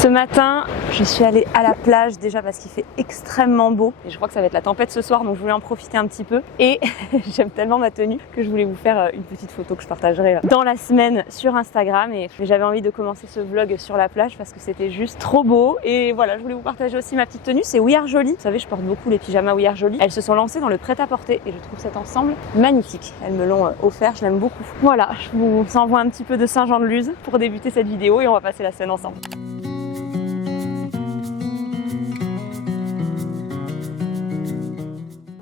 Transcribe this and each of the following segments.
Ce matin, je suis allée à la plage déjà parce qu'il fait extrêmement beau et je crois que ça va être la tempête ce soir, donc je voulais en profiter un petit peu. Et j'aime tellement ma tenue que je voulais vous faire une petite photo que je partagerai dans la semaine sur Instagram. Et j'avais envie de commencer ce vlog sur la plage parce que c'était juste trop beau. Et voilà, je voulais vous partager aussi ma petite tenue. C'est We Are Jolie. Vous savez, je porte beaucoup les pyjamas We Are Jolie. Elles se sont lancées dans le prêt-à-porter et je trouve cet ensemble magnifique. Elles me l'ont offert, je l'aime beaucoup. Voilà, je vous envoie un petit peu de Saint-Jean-de-Luz pour débuter cette vidéo et on va passer la scène ensemble.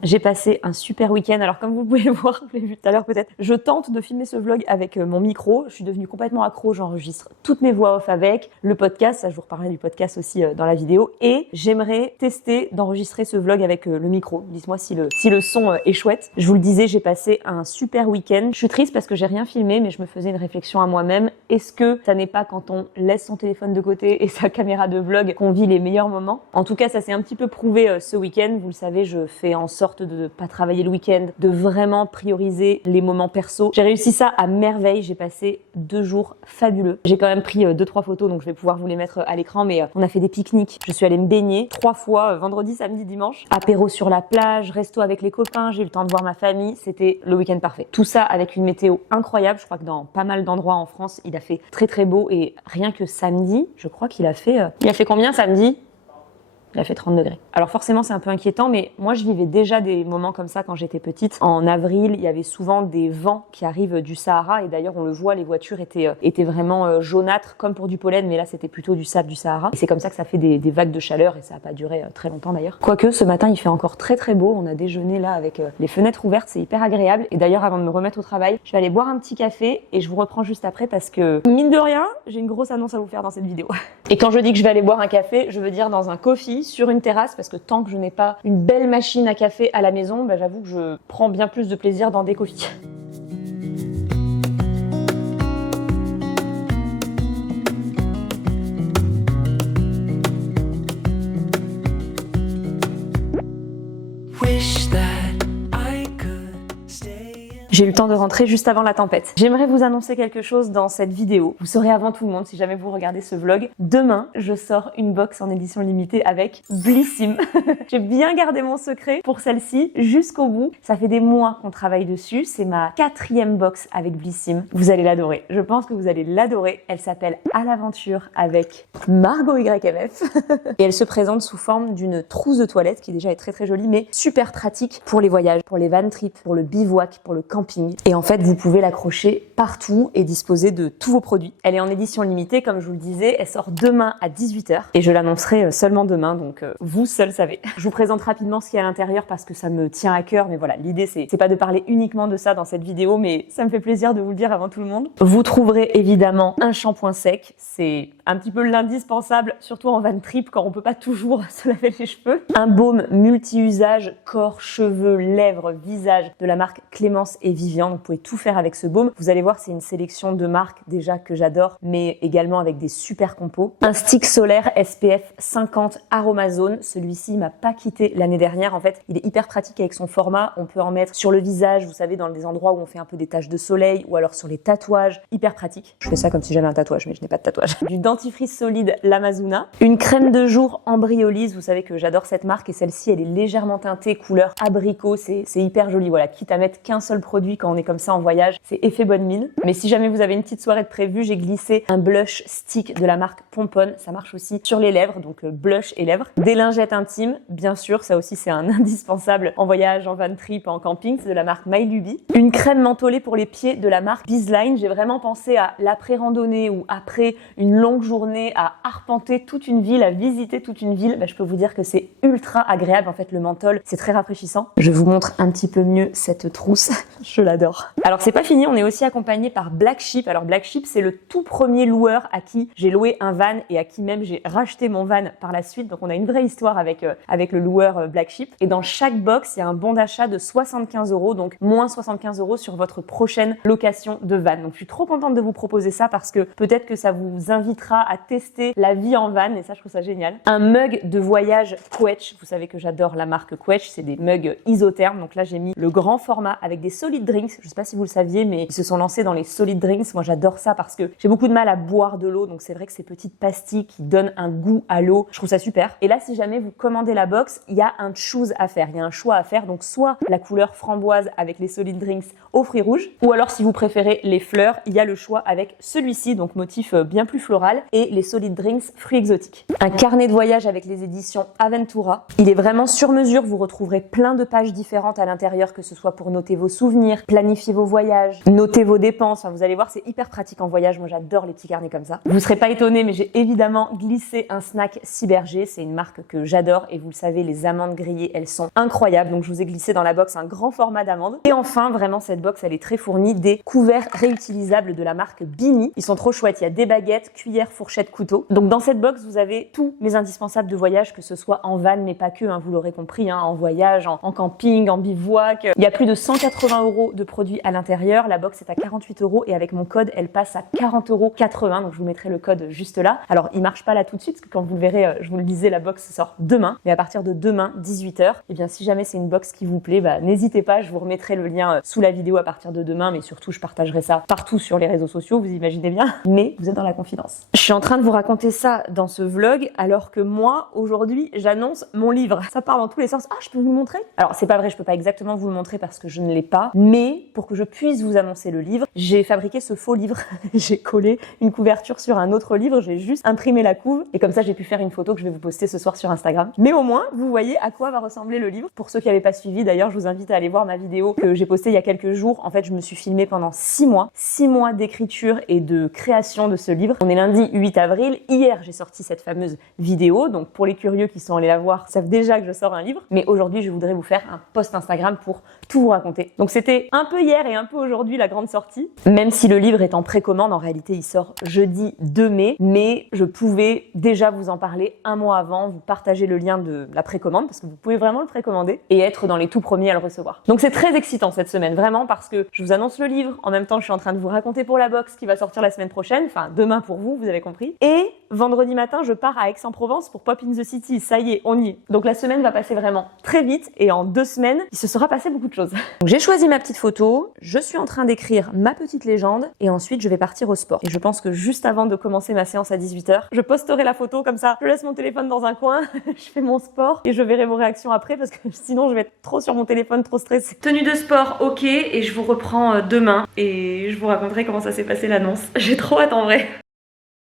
J'ai passé un super week-end. Alors comme vous pouvez le voir, vous l'avez vu tout à l'heure peut-être, je tente de filmer ce vlog avec mon micro. Je suis devenue complètement accro, j'enregistre toutes mes voix off avec le podcast. Ça, je vous reparlerai du podcast aussi dans la vidéo. Et j'aimerais tester d'enregistrer ce vlog avec le micro. Dites-moi si le son est chouette. Je vous le disais, j'ai passé un super week-end. Je suis triste parce que j'ai rien filmé, mais je me faisais une réflexion à moi-même. Est-ce que ça n'est pas quand on laisse son téléphone de côté et sa caméra de vlog qu'on vit les meilleurs moments? En tout cas, ça s'est un petit peu prouvé ce week-end. Vous le savez, je fais en sorte de ne pas travailler le week-end, de vraiment prioriser les moments perso. J'ai réussi ça à merveille, j'ai passé 2 jours fabuleux. J'ai quand même pris 2-3 photos, donc je vais pouvoir vous les mettre à l'écran, mais on a fait des pique-niques. Je suis allée me baigner 3 fois, vendredi, samedi, dimanche. Apéro sur la plage, resto avec les copains, j'ai eu le temps de voir ma famille, c'était le week-end parfait. Tout ça avec une météo incroyable, je crois que dans pas mal d'endroits en France, il a fait très très beau et rien que samedi, je crois qu'il a fait... Il a fait combien samedi ? Il a fait 30 degrés. Alors forcément, c'est un peu inquiétant, mais moi, je vivais déjà des moments comme ça quand j'étais petite. En avril, il y avait souvent des vents qui arrivent du Sahara. Et d'ailleurs, on le voit, les voitures étaient vraiment jaunâtres, comme pour du pollen. Mais là, c'était plutôt du sable du Sahara. Et c'est comme ça que ça fait des vagues de chaleur. Et ça n'a pas duré très longtemps d'ailleurs. Quoique, ce matin, il fait encore très très beau. On a déjeuné là avec les fenêtres ouvertes. C'est hyper agréable. Et d'ailleurs, avant de me remettre au travail, je vais aller boire un petit café. Et je vous reprends juste après parce que, mine de rien, j'ai une grosse annonce à vous faire dans cette vidéo. Et quand je dis que je vais aller boire un café, je veux dire dans un coffee, sur une terrasse, parce que tant que je n'ai pas une belle machine à café à la maison, j'avoue que je prends bien plus de plaisir dans des coffees. J'ai eu le temps de rentrer juste avant la tempête. J'aimerais vous annoncer quelque chose dans cette vidéo. Vous saurez avant tout le monde si jamais vous regardez ce vlog. Demain, je sors une box en édition limitée avec Blissim. J'ai bien gardé mon secret pour celle-ci jusqu'au bout. Ça fait des mois qu'on travaille dessus. C'est ma 4e box avec Blissim. Vous allez l'adorer. Je pense que vous allez l'adorer. Elle s'appelle À l'aventure avec Margot YMF. Et elle se présente sous forme d'une trousse de toilette qui déjà est très très jolie, mais super pratique pour les voyages, pour les van trips, pour le bivouac, pour le camping. Et en fait, vous pouvez l'accrocher partout et disposer de tous vos produits. Elle est en édition limitée, comme je vous le disais. Elle sort demain à 18 h et je l'annoncerai seulement demain, donc vous seul savez. Je vous présente rapidement ce qu'il y a à l'intérieur parce que ça me tient à cœur, mais voilà, l'idée c'est pas de parler uniquement de ça dans cette vidéo, mais ça me fait plaisir de vous le dire avant tout le monde. Vous trouverez évidemment un shampoing sec, c'est un petit peu l'indispensable, surtout en van trip quand on peut pas toujours se laver les cheveux. Un baume multi-usage, corps, cheveux, lèvres, visage, de la marque Clémence et Vivian, donc vous pouvez tout faire avec ce baume. Vous allez voir, c'est une sélection de marques déjà que j'adore, mais également avec des super compos. Un stick solaire SPF 50 Aromazone, celui-ci m'a pas quitté l'année dernière. En fait, il est hyper pratique avec son format. On peut en mettre sur le visage, vous savez, dans des endroits où on fait un peu des taches de soleil, ou alors sur les tatouages, hyper pratique. Je fais ça comme si j'avais un tatouage, mais je n'ai pas de tatouage. Du dentifrice solide l'Amazona, une crème de jour Embryolisse, vous savez que j'adore cette marque et celle-ci, elle est légèrement teintée couleur abricot, c'est hyper joli. Voilà, quitte à mettre qu'un seul produit quand on est comme ça en voyage, c'est effet bonne mine. Mais si jamais vous avez une petite soirée de prévue, j'ai glissé un blush stick de la marque Pomponne. Ça marche aussi sur les lèvres, donc blush et lèvres. Des lingettes intimes, bien sûr, ça aussi c'est un indispensable en voyage, en van trip, en camping, c'est de la marque My Luby. Une crème mentholée pour les pieds de la marque Bizline. J'ai vraiment pensé à l'après-randonnée ou après une longue journée à arpenter toute une ville, à visiter toute une ville. Je peux vous dire que c'est ultra agréable. En fait, le menthol, c'est très rafraîchissant. Je vous montre un petit peu mieux cette trousse. Je l'adore. Alors c'est pas fini, on est aussi accompagné par Black Sheep. Alors Black Sheep, c'est le tout premier loueur à qui j'ai loué un van et à qui même j'ai racheté mon van par la suite. Donc on a une vraie histoire avec le loueur Black Sheep. Et dans chaque box, il y a un bon d'achat de 75 €, donc moins 75 € sur votre prochaine location de van. Donc je suis trop contente de vous proposer ça parce que peut-être que ça vous invitera à tester la vie en van et ça je trouve ça génial. Un mug de voyage Quetch. Vous savez que j'adore la marque Quetch, c'est des mugs isothermes. Donc là j'ai mis le grand format avec des solides Solid Drinks. Je sais pas si vous le saviez, mais ils se sont lancés dans les Solid Drinks. Moi, j'adore ça parce que j'ai beaucoup de mal à boire de l'eau. Donc, c'est vrai que ces petites pastilles qui donnent un goût à l'eau, je trouve ça super. Et là, si jamais vous commandez la box, il y a un choose à faire. Il y a un choix à faire. Donc, soit la couleur framboise avec les Solid Drinks aux fruits rouges, ou alors si vous préférez les fleurs, il y a le choix avec celui-ci, donc motif bien plus floral, et les Solid Drinks fruits exotiques. Un carnet de voyage avec les éditions Aventura. Il est vraiment sur mesure. Vous retrouverez plein de pages différentes à l'intérieur, que ce soit pour noter vos souvenirs, planifier vos voyages, noter vos dépenses. Enfin, vous allez voir, c'est hyper pratique en voyage. Moi, j'adore les petits carnets comme ça. Vous serez pas étonnés, mais j'ai évidemment glissé un snack Ciberger. C'est une marque que j'adore et vous le savez, les amandes grillées, elles sont incroyables. Donc, je vous ai glissé dans la box un grand format d'amandes. Et enfin, vraiment, cette box, elle est très fournie, des couverts réutilisables de la marque Bimi. Ils sont trop chouettes. Il y a des baguettes, cuillères, fourchettes, couteaux. Donc, dans cette box, vous avez tous mes indispensables de voyage, que ce soit en van, mais pas que, hein, vous l'aurez compris, hein, en voyage, en camping, en bivouac. Il y a plus de 180 € de produits à l'intérieur. La box est à 48 € et avec mon code, elle passe à 40,80 €. Donc, je vous mettrai le code juste là. Alors, il marche pas là tout de suite, parce que quand vous le verrez, je vous le disais, la box sort demain. Mais à partir de demain, 18 h, eh bien, si jamais c'est une box qui vous plaît, bah, n'hésitez pas, je vous remettrai le lien sous la vidéo à partir de demain, mais surtout, je partagerai ça partout sur les réseaux sociaux, vous imaginez bien. Mais vous êtes dans la confidence. Je suis en train de vous raconter ça dans ce vlog, alors que moi, aujourd'hui, j'annonce mon livre. Ça part dans tous les sens. Ah, je peux vous le montrer? Alors, c'est pas vrai, je peux pas exactement vous le montrer parce que je ne l'ai pas, mais pour que je puisse vous annoncer le livre, j'ai fabriqué ce faux livre. J'ai collé une couverture sur un autre livre, j'ai juste imprimé la couve et comme ça, j'ai pu faire une photo que je vais vous poster ce soir sur Instagram. Mais au moins, vous voyez à quoi va ressembler le livre. Pour ceux qui n'avaient pas suivi, d'ailleurs, je vous invite à aller voir ma vidéo que j'ai postée il y a quelques jours. En fait, je me suis filmée pendant 6 mois. 6 mois d'écriture et de création de ce livre. On est lundi 8 avril. Hier, j'ai sorti cette fameuse vidéo. Donc, pour les curieux qui sont allés la voir, savent déjà que je sors un livre. Mais aujourd'hui, je voudrais vous faire un post Instagram pour tout vous raconter. Donc, c'était un peu hier et un peu aujourd'hui la grande sortie. Même si le livre est en précommande, en réalité, il sort jeudi 2 mai. Mais je pouvais déjà vous en parler un mois avant, vous partager le lien de la précommande parce que vous pouvez vraiment le précommander et être dans les tout premiers à le recevoir. Donc, c'est très excitant cette semaine, vraiment, parce que je vous annonce le livre. En même temps, je suis en train de vous raconter pour la box qui va sortir la semaine prochaine. Enfin, demain pour vous, vous avez compris. Et vendredi matin, je pars à Aix-en-Provence pour Pop in the City. Ça y est, on y est. Donc, la semaine va passer vraiment très vite et en 2 semaines, il se sera passé beaucoup de choses. Donc, j'ai choisi ma petite photo. Je suis en train d'écrire ma petite légende et ensuite, je vais partir au sport. Et je pense que juste avant de commencer ma séance à 18 h, je posterai la photo comme ça. Je laisse mon téléphone dans un coin, je fais mon sport et je verrai vos réactions après parce que sinon, je vais être trop sur mon téléphone, trop stressée. Tenue de sport, ok, et je vous reprends demain et je vous raconterai comment ça s'est passé l'annonce. J'ai trop hâte en vrai.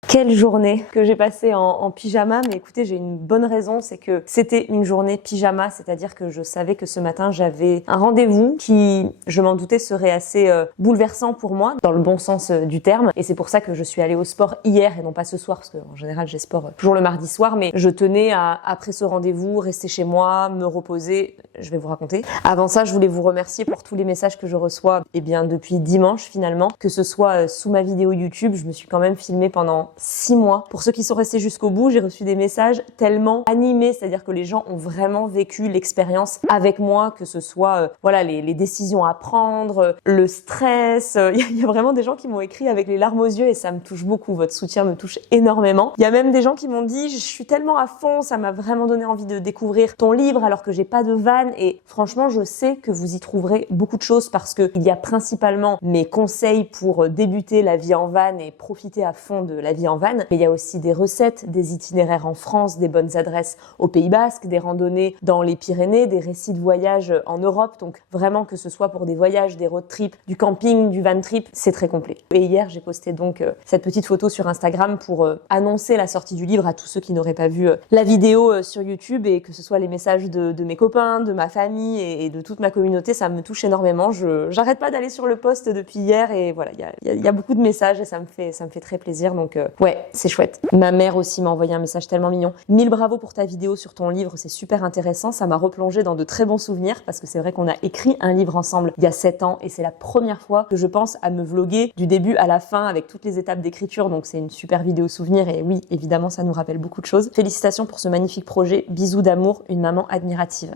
Quelle journée que j'ai passée en pyjama, mais écoutez, j'ai une bonne raison, c'est que c'était une journée pyjama, c'est-à-dire que je savais que ce matin, j'avais un rendez-vous qui, je m'en doutais, serait assez bouleversant pour moi, dans le bon sens du terme, et c'est pour ça que je suis allée au sport hier et non pas ce soir, parce qu'en général, j'ai sport toujours le mardi soir, mais je tenais à, après ce rendez-vous, rester chez moi, me reposer, je vais vous raconter. Avant ça, je voulais vous remercier pour tous les messages que je reçois, eh bien, depuis dimanche finalement, que ce soit sous ma vidéo YouTube, je me suis quand même filmée pendant 6 mois. Pour ceux qui sont restés jusqu'au bout, j'ai reçu des messages tellement animés, c'est-à-dire que les gens ont vraiment vécu l'expérience avec moi, que ce soit voilà les décisions à prendre, le stress. Il y a vraiment des gens qui m'ont écrit avec les larmes aux yeux et ça me touche beaucoup. Votre soutien me touche énormément. Il y a même des gens qui m'ont dit, je suis tellement à fond, ça m'a vraiment donné envie de découvrir ton livre alors que j'ai pas de van. Et franchement, je sais que vous y trouverez beaucoup de choses parce que il y a principalement mes conseils pour débuter la vie en van et profiter à fond de la vie en van, mais il y a aussi des recettes, des itinéraires en France, des bonnes adresses au Pays Basque, des randonnées dans les Pyrénées, des récits de voyages en Europe. Donc vraiment que ce soit pour des voyages, des road trips, du camping, du van trip, c'est très complet. Et hier, j'ai posté donc cette petite photo sur Instagram pour annoncer la sortie du livre à tous ceux qui n'auraient pas vu la vidéo sur YouTube, et que ce soit les messages de mes copains, de ma famille et de toute ma communauté, ça me touche énormément. J'arrête pas d'aller sur le post depuis hier et voilà, il y a beaucoup de messages et ça me fait très plaisir. Donc ouais, c'est chouette. Ma mère aussi m'a envoyé un message tellement mignon. 1000 bravo pour ta vidéo sur ton livre, c'est super intéressant. Ça m'a replongé dans de très bons souvenirs parce que c'est vrai qu'on a écrit un livre ensemble il y a 7 ans et c'est la première fois que je pense à me vloguer du début à la fin avec toutes les étapes d'écriture. Donc c'est une super vidéo souvenir et oui, évidemment, ça nous rappelle beaucoup de choses. Félicitations pour ce magnifique projet. Bisous d'amour, une maman admirative.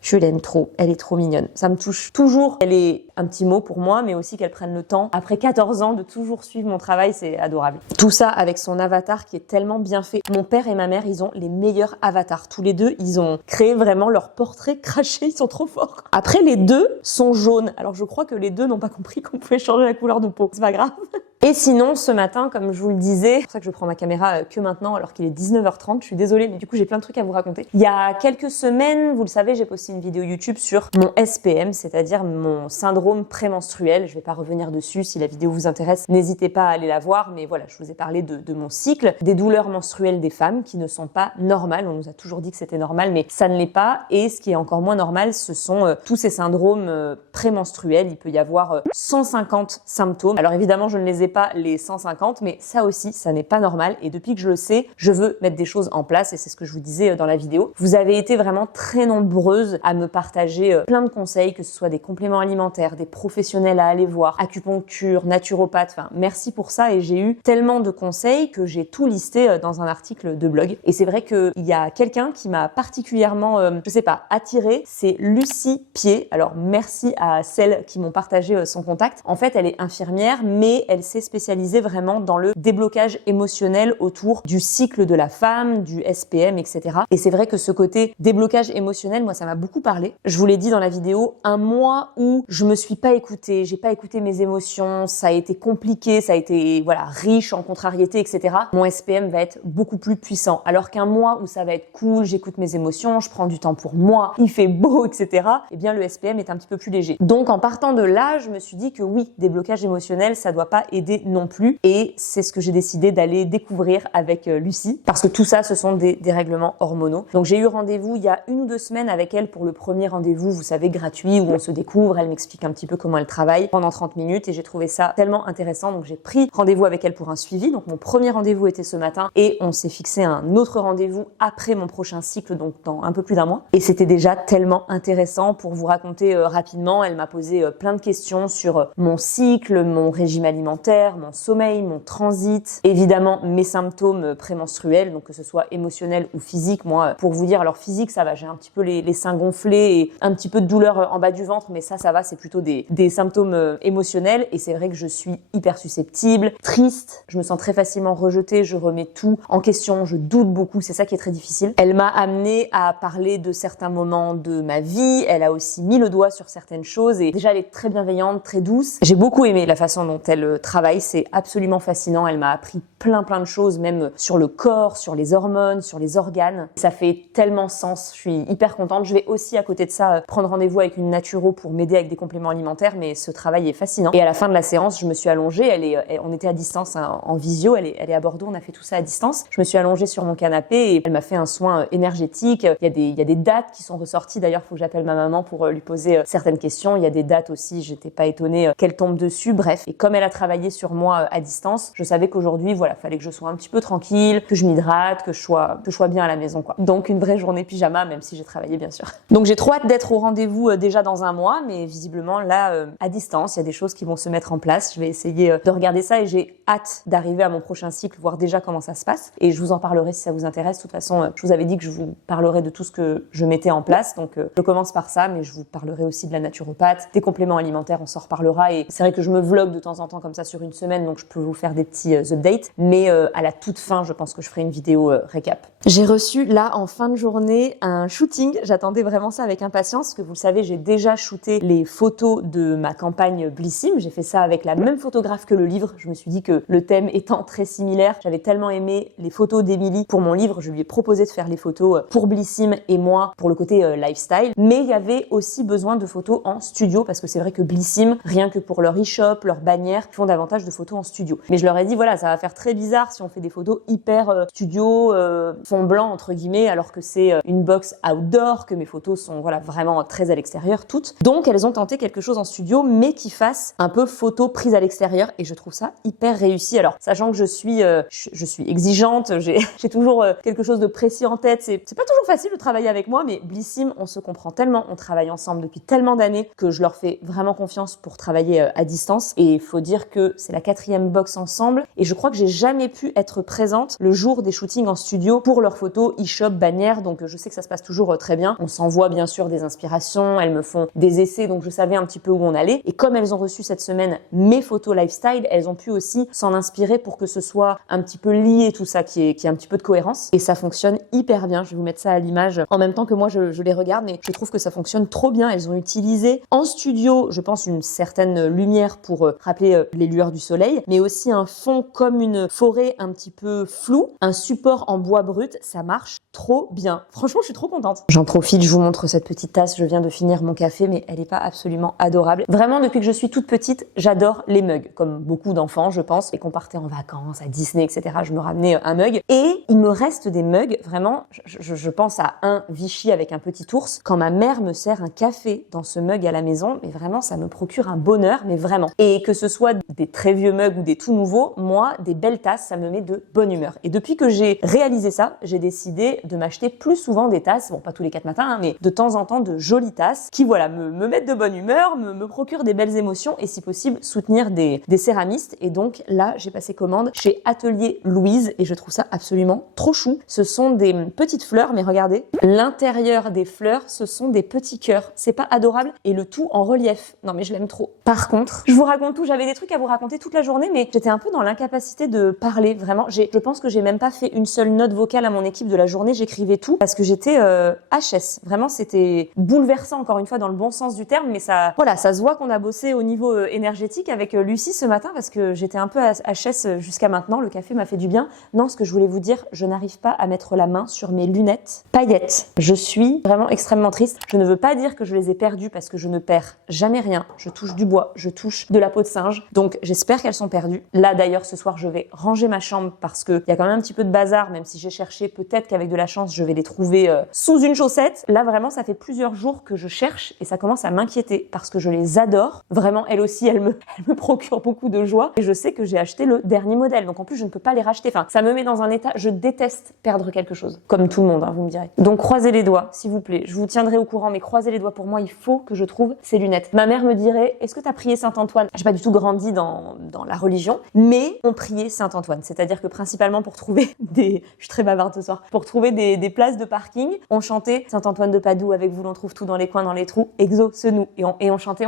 Je l'aime trop, elle est trop mignonne. Ça me touche toujours. Elle est un petit mot pour moi, mais aussi qu'elles prennent le temps, après 14 ans, de toujours suivre mon travail, c'est adorable. Tout ça avec son avatar qui est tellement bien fait. Mon père et ma mère, ils ont les meilleurs avatars. Tous les deux, ils ont créé vraiment leur portrait craché, ils sont trop forts. Après, les deux sont jaunes. Alors je crois que les deux n'ont pas compris qu'on pouvait changer la couleur de peau. C'est pas grave. Et sinon, ce matin, comme je vous le disais, c'est pour ça que je prends ma caméra que maintenant alors qu'il est 19h30, je suis désolée, mais du coup j'ai plein de trucs à vous raconter. Il y a quelques semaines, vous le savez, j'ai posté une vidéo YouTube sur mon SPM, c'est-à-dire mon syndrome prémenstruel. Je vais pas revenir dessus, si la vidéo vous intéresse, n'hésitez pas à aller la voir, mais voilà, je vous ai parlé de mon cycle, des douleurs menstruelles des femmes qui ne sont pas normales. On nous a toujours dit que c'était normal, mais ça ne l'est pas. Et ce qui est encore moins normal, ce sont tous ces syndromes prémenstruels. Il peut y avoir 150 symptômes. Alors évidemment, je ne les ai pas les 150, mais ça aussi, ça n'est pas normal. Et depuis que je le sais, je veux mettre des choses en place et c'est ce que je vous disais dans la vidéo. Vous avez été vraiment très nombreuses à me partager plein de conseils, que ce soit des compléments alimentaires, des professionnels à aller voir, acupuncture, naturopathe, enfin merci pour ça et j'ai eu tellement de conseils que j'ai tout listé dans un article de blog. Et c'est vrai qu'il y a quelqu'un qui m'a particulièrement, je sais pas, attirée, c'est Lucie Pied. Alors merci à celles qui m'ont partagé son contact. En fait, elle est infirmière, mais elle s'est spécialisée vraiment dans le déblocage émotionnel autour du cycle de la femme, du SPM, etc. Et c'est vrai que ce côté déblocage émotionnel, moi, ça m'a beaucoup parlé. Je vous l'ai dit dans la vidéo, un mois où je me suis pas écoutée, j'ai pas écouté mes émotions, ça a été compliqué, ça a été, voilà, riche en contrariétés, etc. Mon SPM va être beaucoup plus puissant. Alors qu'un mois où ça va être cool, j'écoute mes émotions, je prends du temps pour moi, il fait beau, etc. Eh bien, le SPM est un petit peu plus léger. Donc, en partant de là, je me suis dit que oui, déblocage émotionnel, ça doit pas aider non plus. Et c'est ce que j'ai décidé d'aller découvrir avec Lucie. Parce que tout ça, ce sont des dérèglements hormonaux. Donc j'ai eu rendez-vous il y a 1 ou 2 semaines avec elle pour le premier rendez-vous, vous savez, gratuit, où on se découvre. Elle m'explique un petit peu comment elle travaille pendant 30 minutes et j'ai trouvé ça tellement intéressant. Donc j'ai pris rendez-vous avec elle pour un suivi. Donc mon premier rendez-vous était ce matin et on s'est fixé un autre rendez-vous après mon prochain cycle, donc dans un peu plus d'1 mois. Et c'était déjà tellement intéressant. Pour vous raconter rapidement, elle m'a posé plein de questions sur mon cycle, mon régime alimentaire, mon sommeil, mon transit, évidemment mes symptômes prémenstruels, donc que ce soit émotionnel ou physique. Moi, pour vous dire, alors physique, ça va, j'ai un petit peu les seins gonflés et un petit peu de douleur en bas du ventre, mais ça va, c'est plutôt des symptômes émotionnels. Et c'est vrai que je suis hyper susceptible, triste, je me sens très facilement rejetée, je remets tout en question, je doute beaucoup, c'est ça qui est très difficile. Elle m'a amenée à parler de certains moments de ma vie, elle a aussi mis le doigt sur certaines choses et déjà elle est très bienveillante, très douce. J'ai beaucoup aimé la façon dont elle travaille, c'est absolument fascinant, elle m'a appris plein de choses, même sur le corps, sur les hormones, sur les organes. Ça fait tellement sens, je suis hyper contente. Je vais aussi à côté de ça prendre rendez-vous avec une naturo pour m'aider avec des compléments alimentaires, mais ce travail est fascinant. Et à la fin de la séance, je me suis allongée, on était à distance hein, en visio, elle est à Bordeaux, on a fait tout ça à distance. Je me suis allongée sur mon canapé et elle m'a fait un soin énergétique. Il y a des dates qui sont ressorties, d'ailleurs, faut que j'appelle ma maman pour lui poser certaines questions. Il y a des dates aussi, j'étais pas étonnée qu'elle tombe dessus, bref. Et comme elle a travaillé sur moi à distance, je savais qu'aujourd'hui, voilà, fallait que je sois un petit peu tranquille, que je m'hydrate, que je sois bien à la maison, quoi. Donc une vraie journée pyjama, même si j'ai travaillé, bien sûr. Donc j'ai trop hâte d'être au rendez-vous déjà dans 1 mois, mais visiblement là, à distance, il y a des choses qui vont se mettre en place. Je vais essayer de regarder ça et j'ai hâte d'arriver à mon prochain cycle, voir déjà comment ça se passe. Et je vous en parlerai si ça vous intéresse. De toute façon, je vous avais dit que je vous parlerai de tout ce que je mettais en place. Donc je commence par ça, mais je vous parlerai aussi de la naturopathe, des compléments alimentaires, on s'en reparlera. Et c'est vrai que je me vlog de temps en temps comme ça sur 1 semaine, donc je peux vous faire des petits updates. Mais à la toute fin, je pense que je ferai une vidéo récap. J'ai reçu là en fin de journée un shooting. J'attendais vraiment ça avec impatience parce que vous le savez, j'ai déjà shooté les photos de ma campagne Blissim. J'ai fait ça avec la même photographe que le livre. Je me suis dit que le thème étant très similaire, j'avais tellement aimé les photos d'Émilie pour mon livre. Je lui ai proposé de faire les photos pour Blissim et moi pour le côté lifestyle. Mais il y avait aussi besoin de photos en studio parce que c'est vrai que Blissim, rien que pour leur e-shop, leur bannière, font davantage de photos en studio. Mais je leur ai dit voilà, ça va faire très bizarre si on fait des photos hyper studio, fond blanc entre guillemets, alors que c'est une box outdoor, que mes photos sont voilà vraiment très à l'extérieur toutes. Donc elles ont tenté quelque chose en studio, mais qui fasse un peu photo prise à l'extérieur, et je trouve ça hyper réussi. Alors sachant que je suis exigeante, j'ai toujours quelque chose de précis en tête. C'est pas toujours facile de travailler avec moi, mais Blissim, on se comprend tellement, on travaille ensemble depuis tellement d'années que je leur fais vraiment confiance pour travailler à distance. Et il faut dire que c'est la 4e box ensemble, et je crois que j'ai jamais pu être présente le jour des shootings en studio pour leurs photos e-shop bannière, donc je sais que ça se passe toujours très bien. On s'envoie bien sûr des inspirations, elles me font des essais, donc je savais un petit peu où on allait. Et comme elles ont reçu cette semaine mes photos lifestyle, elles ont pu aussi s'en inspirer pour que ce soit un petit peu lié tout ça, qui est un petit peu de cohérence. Et ça fonctionne hyper bien. Je vais vous mettre ça à l'image en même temps que moi je les regarde, mais je trouve que ça fonctionne trop bien. Elles ont utilisé en studio, je pense, une certaine lumière pour rappeler les lueurs du soleil, mais aussi un fond comme une forêt un petit peu flou, un support en bois brut. Ça marche trop bien. Franchement, je suis trop contente. J'en profite, je vous montre cette petite tasse. Je viens de finir mon café, mais elle est pas absolument adorable. Vraiment, depuis que je suis toute petite, j'adore les mugs, comme beaucoup d'enfants, je pense. Et qu'on partait en vacances à Disney, etc., je me ramenais un mug. Et il me reste des mugs, vraiment, je pense à un Vichy avec un petit ours. Quand ma mère me sert un café dans ce mug à la maison, mais vraiment, ça me procure un bonheur, mais vraiment. Et que ce soit des très vieux mugs ou des tout nouveaux, moi, des belles tasses, ça me met de bonne humeur. Et depuis que j'ai réalisé ça, j'ai décidé de m'acheter plus souvent des tasses, bon, pas tous les 4 matins, hein, mais de temps en temps de jolies tasses qui, voilà, me mettent de bonne humeur, me procurent des belles émotions et si possible, soutenir des céramistes. Et donc là, j'ai passé commande chez Atelier Louise et je trouve ça absolument trop chou. Ce sont des petites fleurs, mais regardez, l'intérieur des fleurs, ce sont des petits cœurs. C'est pas adorable? Et le tout en relief. Non mais je l'aime trop. Par contre, je vous raconte tout, j'avais des trucs à vous raconter toute la journée, mais j'étais un peu dans l'incapacité de parler, vraiment. Je pense que j'ai même pas fait une seule note vocale à mon équipe de la journée, j'écrivais tout parce que j'étais HS. Vraiment, c'était bouleversant, encore une fois, dans le bon sens du terme, mais ça, voilà, ça se voit qu'on a bossé au niveau énergétique avec Lucie ce matin parce que j'étais un peu HS jusqu'à maintenant. Le café m'a fait du bien. Non, ce que je voulais vous dire, je n'arrive pas à mettre la main sur mes lunettes paillettes. Je suis vraiment extrêmement triste. Je ne veux pas dire que je les ai perdues parce que je ne perds jamais rien. Je touche du bois, je touche de la peau de singe. Donc, j'espère qu'elles sont perdues. Là, d'ailleurs, ce soir, je vais ranger ma chambre parce que il y a quand même un petit peu de bazar, même si j'ai cherché, peut-être qu'avec de la chance, je vais les trouver sous une chaussette. Là, vraiment, ça fait plusieurs jours que je cherche et ça commence à m'inquiéter parce que je les adore. Vraiment, elle aussi, elle me procure beaucoup de joie et je sais que j'ai acheté le dernier modèle. Donc, en plus, je ne peux pas les racheter. Enfin, ça me met dans un état, je déteste perdre quelque chose. Comme tout le monde, hein, vous me direz. Donc, croisez les doigts, s'il vous plaît. Je vous tiendrai au courant, mais croisez les doigts pour moi. Il faut que je trouve ces lunettes. Ma mère me dirait, est-ce que tu as prié Saint-Antoine? J'ai pas du tout grandi dans la religion, mais on priait Saint-Antoine. C'est-à-dire que principalement pour trouver je suis très bavarde ce soir, pour trouver des places de parking, on chantait Saint-Antoine de Padoue, avec vous l'on trouve tout dans les coins, dans les trous, exauce-nous. Et on chantait,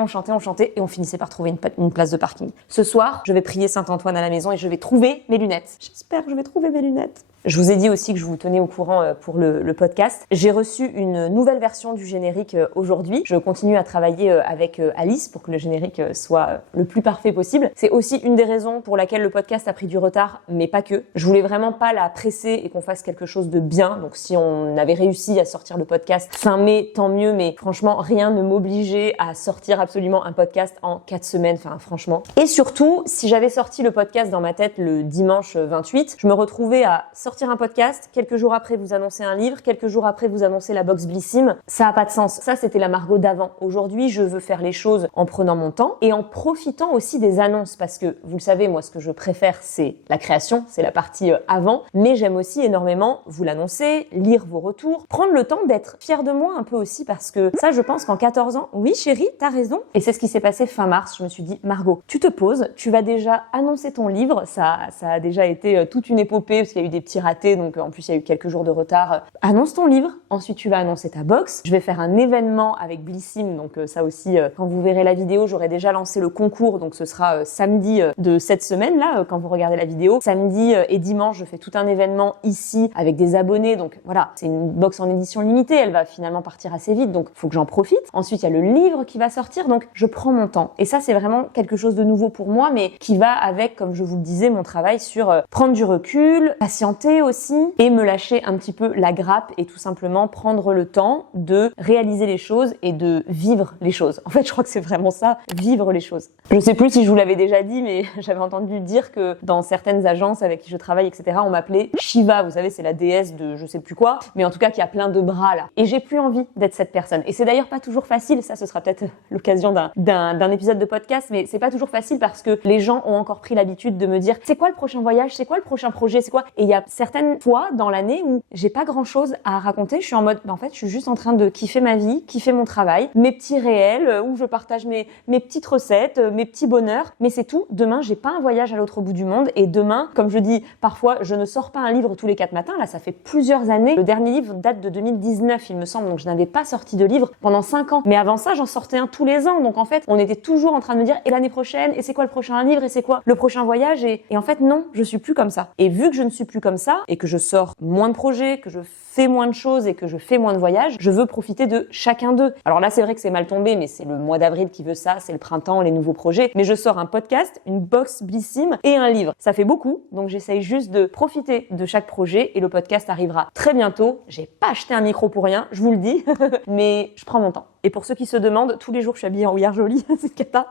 et on finissait par trouver une place de parking. Ce soir, je vais prier Saint-Antoine à la maison et je vais trouver mes lunettes. J'espère que je vais trouver mes lunettes. Je vous ai dit aussi que je vous tenais au courant pour le podcast. J'ai reçu une nouvelle version du générique aujourd'hui. Je continue à travailler avec Alice pour que le générique soit le plus parfait possible. C'est aussi une des raisons pour laquelle le podcast a pris du retard, mais pas que. Je voulais vraiment pas la presser et qu'on fasse quelque chose de bien. Donc si on avait réussi à sortir le podcast fin mai, tant mieux, mais franchement, rien ne m'obligeait à sortir absolument un podcast en 4 semaines, enfin franchement. Et surtout, si j'avais sorti le podcast dans ma tête le dimanche 28, je me retrouvais à sortir un podcast, quelques jours après vous annoncez un livre, quelques jours après vous annoncez la box Blissim. Ça a pas de sens. Ça, c'était la Margot d'avant. Aujourd'hui, je veux faire les choses en prenant mon temps et en profitant aussi des annonces parce que, vous le savez, moi, ce que je préfère, c'est la création, c'est la partie avant, mais j'aime aussi énormément vous l'annoncer, lire vos retours, prendre le temps d'être fière de moi un peu aussi parce que ça, je pense qu'en 14 ans, oui, chérie, t'as raison. Et c'est ce qui s'est passé fin mars. Je me suis dit, Margot, tu te poses, tu vas déjà annoncer ton livre. Ça a déjà été toute une épopée parce qu'il y a eu des petits raté, donc en plus il y a eu quelques jours de retard. Annonce ton livre, ensuite tu vas annoncer ta box. Je vais faire un événement avec Blissim, donc ça aussi, quand vous verrez la vidéo, j'aurai déjà lancé le concours, donc ce sera samedi de cette semaine là, quand vous regardez la vidéo. Samedi et dimanche, je fais tout un événement ici avec des abonnés, donc voilà, c'est une box en édition limitée, elle va finalement partir assez vite, donc faut que j'en profite. Ensuite, il y a le livre qui va sortir, donc je prends mon temps. Et ça, c'est vraiment quelque chose de nouveau pour moi, mais qui va avec, comme je vous le disais, mon travail sur prendre du recul, patienter aussi et me lâcher un petit peu la grappe et tout simplement prendre le temps de réaliser les choses et de vivre les choses. En fait, je crois que c'est vraiment ça, vivre les choses. Je sais plus si je vous l'avais déjà dit, mais j'avais entendu dire que dans certaines agences avec qui je travaille, etc., on m'appelait Shiva. Vous savez, c'est la déesse de je sais plus quoi, mais en tout cas qui a plein de bras là. Et j'ai plus envie d'être cette personne. Et c'est d'ailleurs pas toujours facile. Ça, ce sera peut-être l'occasion d'un épisode de podcast, mais c'est pas toujours facile parce que les gens ont encore pris l'habitude de me dire c'est quoi le prochain voyage, c'est quoi le prochain projet, c'est quoi. Et certaines fois dans l'année où j'ai pas grand chose à raconter, je suis en mode, en fait, je suis juste en train de kiffer ma vie, kiffer mon travail, mes petits réels, où je partage mes petites recettes, mes petits bonheurs, mais c'est tout. Demain, j'ai pas un voyage à l'autre bout du monde, et demain, comme je dis, parfois, je ne sors pas un livre tous les 4 matins, là, ça fait plusieurs années. Le dernier livre date de 2019, il me semble, donc je n'avais pas sorti de livre pendant 5 ans. Mais avant ça, j'en sortais un tous les ans, donc en fait, on était toujours en train de me dire, et l'année prochaine, et c'est quoi le prochain livre, et c'est quoi le prochain voyage, et en fait, non, je suis plus comme ça. Et vu que je ne suis plus comme ça, et que je sors moins de projets, que je fais moins de choses et que je fais moins de voyages, je veux profiter de chacun d'eux. Alors là, c'est vrai que c'est mal tombé, mais c'est le mois d'avril qui veut ça, c'est le printemps, les nouveaux projets. Mais je sors un podcast, une box Blissim et un livre. Ça fait beaucoup, donc j'essaye juste de profiter de chaque projet et le podcast arrivera très bientôt. J'ai pas acheté un micro pour rien, je vous le dis, mais je prends mon temps. Et pour ceux qui se demandent, tous les jours je suis habillée en We Are Jolie, c'est cata.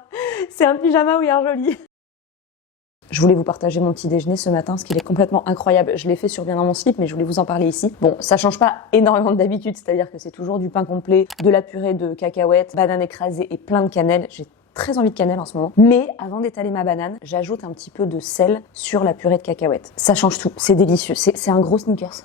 C'est un pyjama We Are Jolie. Je voulais vous partager mon petit déjeuner ce matin, ce qui est complètement incroyable. Je l'ai fait sur Bien dans mon slip, mais je voulais vous en parler ici. Bon, ça change pas énormément d'habitude, c'est-à-dire que c'est toujours du pain complet, de la purée de cacahuètes, banane écrasée et plein de cannelle. J'ai très envie de cannelle en ce moment. Mais avant d'étaler ma banane, j'ajoute un petit peu de sel sur la purée de cacahuètes. Ça change tout, c'est délicieux. C'est un gros Snickers.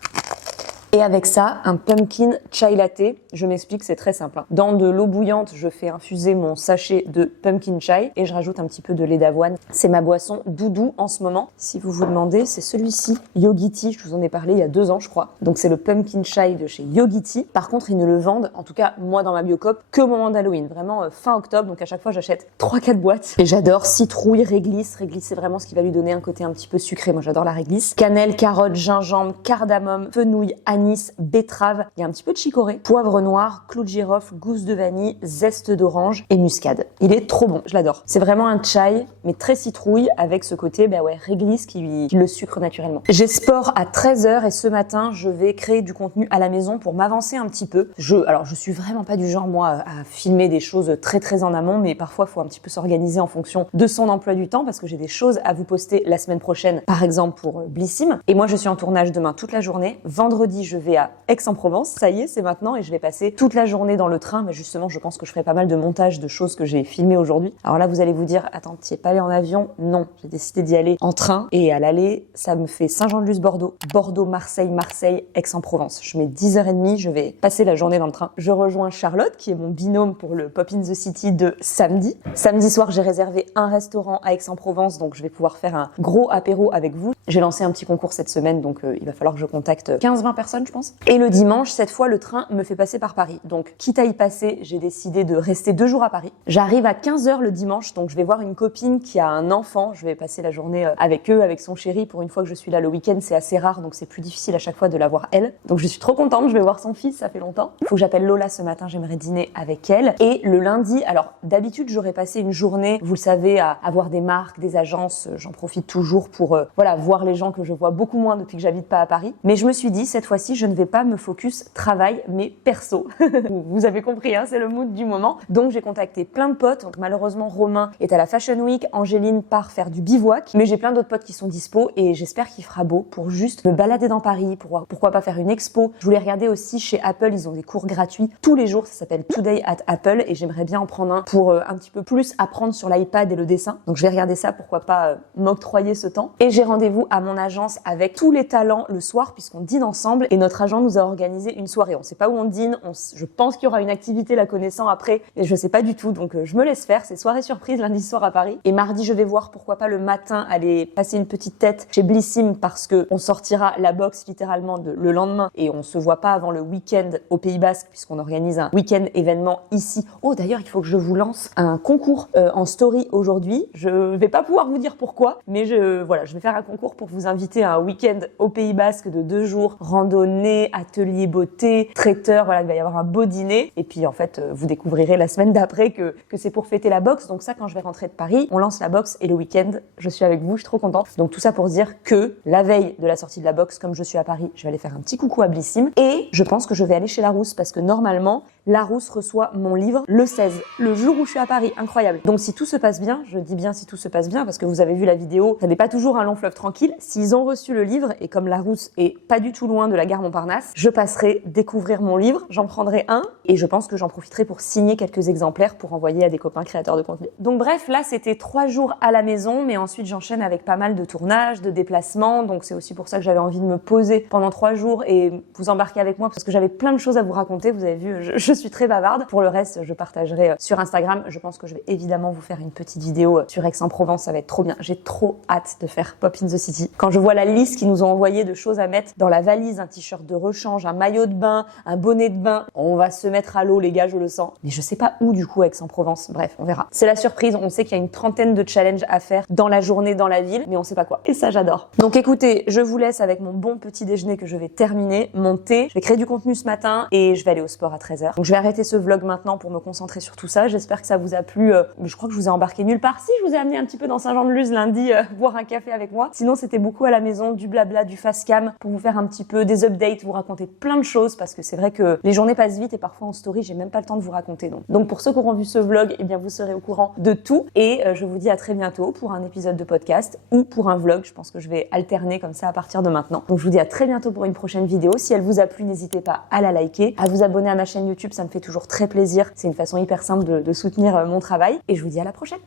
Et avec ça, un pumpkin chai latte. Je m'explique, c'est très simple. Dans de l'eau bouillante, je fais infuser mon sachet de pumpkin chai et je rajoute un petit peu de lait d'avoine. C'est ma boisson doudou en ce moment. Si vous vous demandez, c'est celui-ci, Yogiti. Je vous en ai parlé il y a 2 ans, je crois. Donc c'est le pumpkin chai de chez Yogiti. Par contre, ils ne le vendent, en tout cas moi dans ma Biocop, qu'au moment d'Halloween. Vraiment fin octobre. Donc à chaque fois, j'achète 3-4 boîtes. Et j'adore citrouille, réglisse. Réglisse, c'est vraiment ce qui va lui donner un côté un petit peu sucré. Moi, j'adore la réglisse. Cannelle, carotte, gingembre, cardamome, fenouil, anis, betterave, il y a un petit peu de chicorée, poivre noir, clou de girofle, gousse de vanille, zeste d'orange et muscade. Il est trop bon, je l'adore. C'est vraiment un chai, mais très citrouille avec ce côté, réglisse qui le sucre naturellement. J'ai sport à 13h et ce matin, je vais créer du contenu à la maison pour m'avancer un petit peu. Alors, je suis vraiment pas du genre, moi, à filmer des choses très en amont, mais parfois, il faut un petit peu s'organiser en fonction de son emploi du temps parce que j'ai des choses à vous poster la semaine prochaine, par exemple pour Blissim. Et moi, je suis en tournage demain toute la journée. Vendredi, je vais à Aix-en-Provence, ça y est, c'est maintenant et je vais passer toute la journée dans le train, mais justement, je pense que je ferai pas mal de montage de choses que j'ai filmées aujourd'hui. Alors là, vous allez vous dire, attends, t'y es pas allé en avion? Non, j'ai décidé d'y aller en train et à l'aller, ça me fait Saint-Jean-de-Luz-Bordeaux, Bordeaux-Marseille, Marseille, Aix-en-Provence. Je mets 10h30, je vais passer la journée dans le train. Je rejoins Charlotte, qui est mon binôme pour le Pop in the City de samedi. Samedi soir, j'ai réservé un restaurant à Aix-en-Provence, donc je vais pouvoir faire un gros apéro avec vous. J'ai lancé un petit concours cette semaine, donc il va falloir que je contacte 15-20 personnes, je pense. Et le dimanche, cette fois, le train me fait passer par Paris. Donc, quitte à y passer, j'ai décidé de rester 2 jours à Paris. J'arrive à 15h le dimanche, donc je vais voir une copine qui a un enfant. Je vais passer la journée avec eux, avec son chéri. Pour une fois que je suis là le week-end, c'est assez rare, donc c'est plus difficile à chaque fois de la voir elle. Donc, je suis trop contente, je vais voir son fils, ça fait longtemps. Faut que j'appelle Lola ce matin, j'aimerais dîner avec elle. Et le lundi, alors d'habitude, j'aurais passé une journée, vous le savez, à voir des marques, des agences. J'en profite toujours pour voir les gens que je vois beaucoup moins depuis que j'habite pas à Paris. Mais je me suis dit, cette fois-ci, je ne vais pas me focus travail, mais perso. Vous avez compris, hein, c'est le mood du moment. Donc j'ai contacté plein de potes. Donc malheureusement, Romain est à la Fashion Week, Angéline part faire du bivouac, mais j'ai plein d'autres potes qui sont dispo et j'espère qu'il fera beau pour juste me balader dans Paris, pourquoi pas faire une expo. Je voulais regarder aussi chez Apple, ils ont des cours gratuits tous les jours, ça s'appelle Today at Apple et j'aimerais bien en prendre un pour un petit peu plus apprendre sur l'iPad et le dessin. Donc je vais regarder ça, pourquoi pas m'octroyer ce temps. Et j'ai rendez-vous à mon agence avec tous les talents le soir puisqu'on dîne ensemble et notre agent nous a organisé une soirée. On sait pas où on dîne, je pense qu'il y aura une activité la connaissant après et je sais pas du tout, donc je me laisse faire. C'est soirée surprise lundi soir à Paris et mardi je vais voir pourquoi pas le matin aller passer une petite tête chez Blissim parce que on sortira la box littéralement le lendemain et on se voit pas avant le week-end au Pays Basque puisqu'on organise un week-end événement ici. Oh d'ailleurs il faut que je vous lance un concours en story aujourd'hui. Je vais pas pouvoir vous dire pourquoi, mais je vais faire un concours pour vous inviter à un week-end au Pays Basque de 2 jours, randonnée, atelier beauté, traiteur, il va y avoir un beau dîner et puis en fait vous découvrirez la semaine d'après que c'est pour fêter la box. Donc ça, quand je vais rentrer de Paris, on lance la box et le week-end je suis avec vous, je suis trop contente. Donc tout ça pour dire que la veille de la sortie de la box, comme je suis à Paris, je vais aller faire un petit coucou à Blissim et je pense que je vais aller chez Larousse parce que normalement Larousse reçoit mon livre le 16, le jour où je suis à Paris. Incroyable. Donc si tout se passe bien, je dis bien si tout se passe bien parce que vous avez vu la vidéo, ça n'est pas toujours un long fleuve tranquille. S'ils ont reçu le livre et comme Larousse est pas du tout loin de la gare Montparnasse, je passerai découvrir mon livre, j'en prendrai un et je pense que j'en profiterai pour signer quelques exemplaires pour envoyer à des copains créateurs de contenu. Donc bref, là c'était 3 jours à la maison, mais ensuite j'enchaîne avec pas mal de tournages, de déplacements, donc c'est aussi pour ça que j'avais envie de me poser pendant 3 jours et vous embarquer avec moi parce que j'avais plein de choses à vous raconter. Vous avez vu, je suis très bavarde. Pour le reste, je partagerai sur Instagram. Je pense que je vais évidemment vous faire une petite vidéo sur Aix-en-Provence, ça va être trop bien. J'ai trop hâte de faire Pop in the City. Quand je vois la liste qu'ils nous ont envoyé de choses à mettre dans la valise, un t-shirt de rechange, un maillot de bain, un bonnet de bain, on va se mettre à l'eau les gars, je le sens. Mais je sais pas où du coup Aix-en-Provence. Bref, on verra. C'est la surprise. On sait qu'il y a une trentaine de challenges à faire dans la journée, dans la ville, mais on sait pas quoi. Et ça, j'adore. Donc écoutez, je vous laisse avec mon bon petit déjeuner que je vais terminer, mon thé. Je vais créer du contenu ce matin et je vais aller au sport à 13h. Donc je vais arrêter ce vlog maintenant pour me concentrer sur tout ça. J'espère que ça vous a plu. Je crois que je vous ai embarqué nulle part. Si, je vous ai amené un petit peu dans Saint-Jean-de-Luz lundi boire un café avec moi. Sinon, c'était beaucoup à la maison, du blabla, du fast cam pour vous faire un petit peu des updates, vous raconter plein de choses parce que c'est vrai que les journées passent vite et parfois en story, j'ai même pas le temps de vous raconter. Donc pour ceux qui auront vu ce vlog, eh bien vous serez au courant de tout et je vous dis à très bientôt pour un épisode de podcast ou pour un vlog. Je pense que je vais alterner comme ça à partir de maintenant. Donc je vous dis à très bientôt pour une prochaine vidéo. Si elle vous a plu, n'hésitez pas à la liker, à vous abonner à ma chaîne YouTube, ça me fait toujours très plaisir. C'est une façon hyper simple de soutenir mon travail et je vous dis à la prochaine.